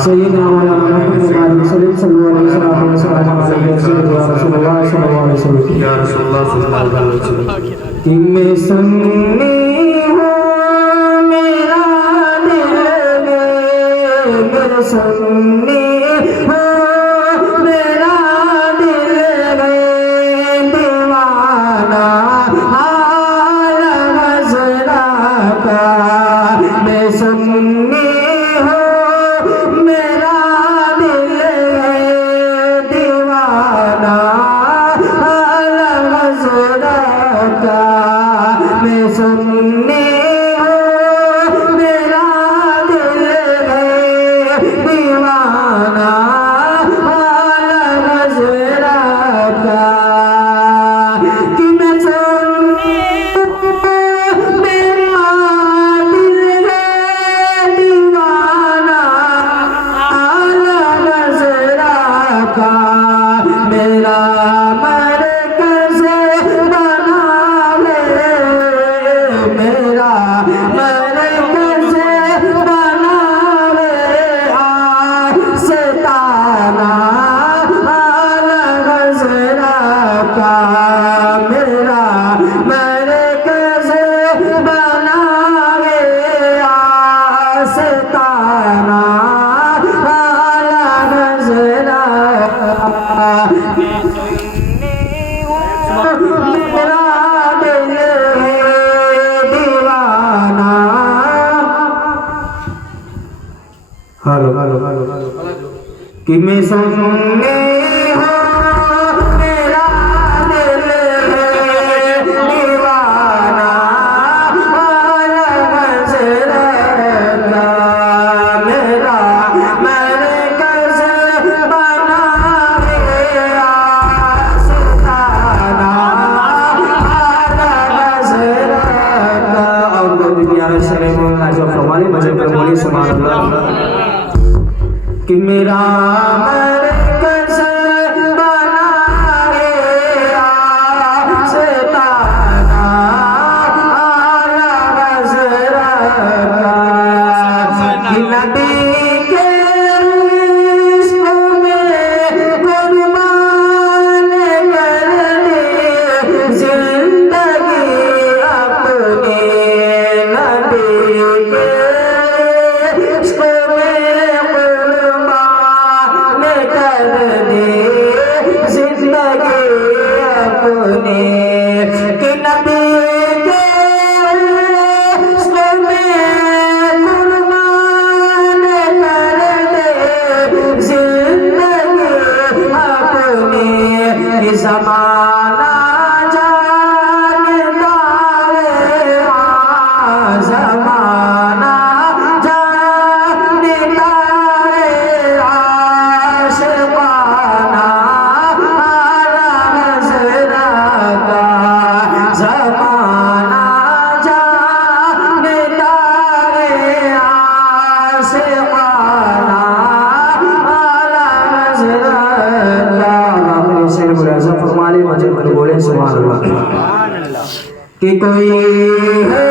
سيدنا مولانا محمد صلى الله عليه وسلم يا رسول الله صلى الله عليه وسلم یا رسول اللہ صلی اللہ علیہ وسلم کہ میں سنی ہوں میرا دل میں سنی ہوں میرا دل میں دیوانہ حال غزرہ کا میں سنی کہ میں سنی ہوں میرا دل ہے دیوانہ حال غزرہ کا میرا مرکز بناوے آستانہ حال غزرہ کا اور دنیا میں شرع مولانا جو فرمانے مجھے پر مولی سبحان اللہ کہ میرا مرکز بناوے آستانہ حال غزرہ کا کہ نبی کے عشق میں قربان کر دے زندگی اپنی نبی کے عشق میں زمانہ جانتا ہے زمانہ جانتا ہے عاشقانہ حال غزرہ کا زمانہ جانتا ہے عاشقانہ حال غزرہ کا فرمانے مجھے بولے سبحان اللہ کہ کوئی ہے